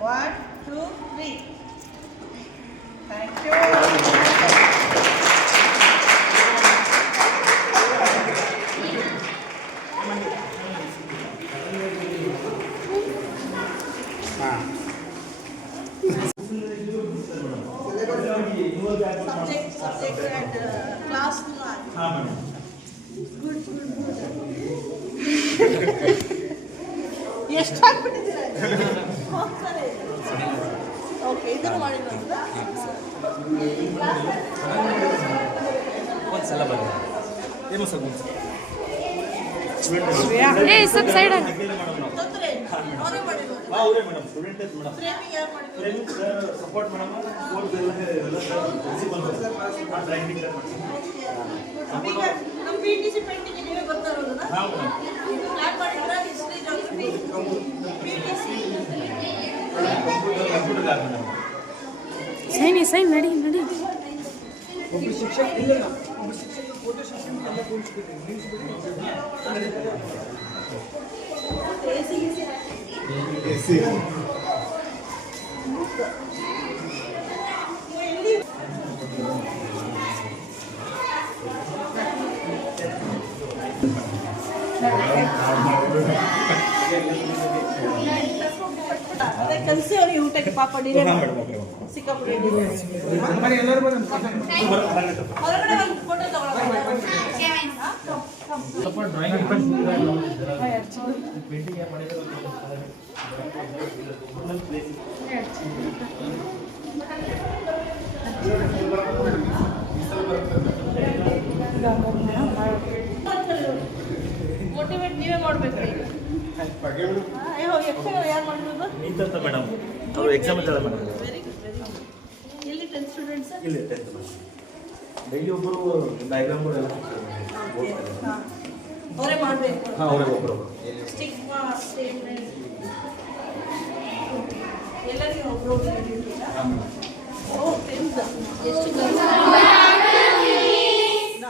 1, 2, 3. Thank you. Subject and class one. Good. ಎಷ್ಟು ಹಾಕ್ಬಿಟ್ಟಿದ್ದೀರಾ? Okay, ಇದನ್ನು ಮಾಡಿದ್ರು ಒಂದ್ಸಲ ಬನ್ನಿ. ಏನು ಸರ್ ಏ ಸಬ್ ಸೈಡ್ ಆಗಿ ತೊಂದರೆ ಅವರೇ ಮಾಡಿದ್ರು. ಅವರೇ ಮೇಡಮ್ ಸ್ಟೂಡೆಂಟ್ ಮೇಡಮ್ ಫ್ರೇಮಿಂಗ್ ಯಾರು ಮಾಡಿದ್ರು? Framing sir support madam course ಎಲ್ಲ ಪ್ರಿನ್ಸಿಪಲ್ ಆ ಟ್ರೈನಿಂಗ್ ಈಗ ನಮ್ಮ PTC ಪೇಂಟಿಂಗ್ ನೀವೇ ಬರ್ತಾ ಇರೋದನ್ನ? ಹಾಂ ಮೇಡಮ್ ಇದು ಪ್ಲಾನ್ ಮಾಡಿದ್ರಾ? History, geography, PTC computer madam sign ನಡಿ ಒಬ್ಬ ಶಿಕ್ಷಕ ಇಲ್ಲ ಒಬ್ಬ ಶಿಕ್ಷಕ ಫೋಟೋ ಸೆಷನ್ ಎಲ್ಲ ಕೂರಿಸ್ಬಿಟ್ಟು ಕಲಿಸಿ ಅವ್ರಿಗೆ ಊಟಕ್ಕೆ ಪಾಪ ಡಿಲೇ ಸಿಕ್ಕಾಪಟ್ಟೆ ಎಲ್ಲರೂ ಹೊರಗಡೆ ಒಂದು ಫೋಟೋ ತಗೊಳ್ಳೋಣ. ಸ್ವಲ್ಪ ಡ್ರಾಯಿಂಗ್ ಮೋಟಿವೇಟ್ ನೀವೇ ಮಾಡಬೇಕು. ಯಾರು ಮಾಡಿರೋದು? ನೀತಂತ ಮೇಡಮ್ ಅವರು ಎಕ್ಸಾಮ್ ಇದ್ದಾಳೆ ಮೇಡಮ್. Very good. ಎಲ್ಲಿ 10 ಸ್ಟೂಡೆಂಟ್ಸ್? ಇಲ್ಲಿ 10th ಮೇಡಮ್. ಡೈಲಿ ಒಬ್ಬರು ಡಯಾಗ್ರಾಮ್ ಎಲ್ಲ ಅವರೇ ಮಾಡಬೇಕು. ಹಾಂ ಅವರೇ ಒಬ್ಬರು ಸ್ಟಿಗ್ಮಾ ಸ್ಟೇಟ್ಮೆಂಟ್ ಎಲ್ಲರಿಗೂ ಒಬ್ಬರು ಓ 10th ಎಷ್ಟು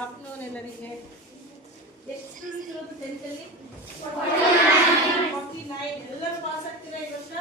ಆಫ್ಟರ್ನೂನ್ ಎಲ್ಲರಿಗೆ ಎಷ್ಟು ಸ್ಟೂಡೆಂಟ್ಸ್ ಇರೋದು 10th ಅಲ್ಲಿ? 49. ಎಲ್ಲರೂ ಪಾಸ್ ಆಗ್ತೀರಾ ಈ ವರ್ಷ?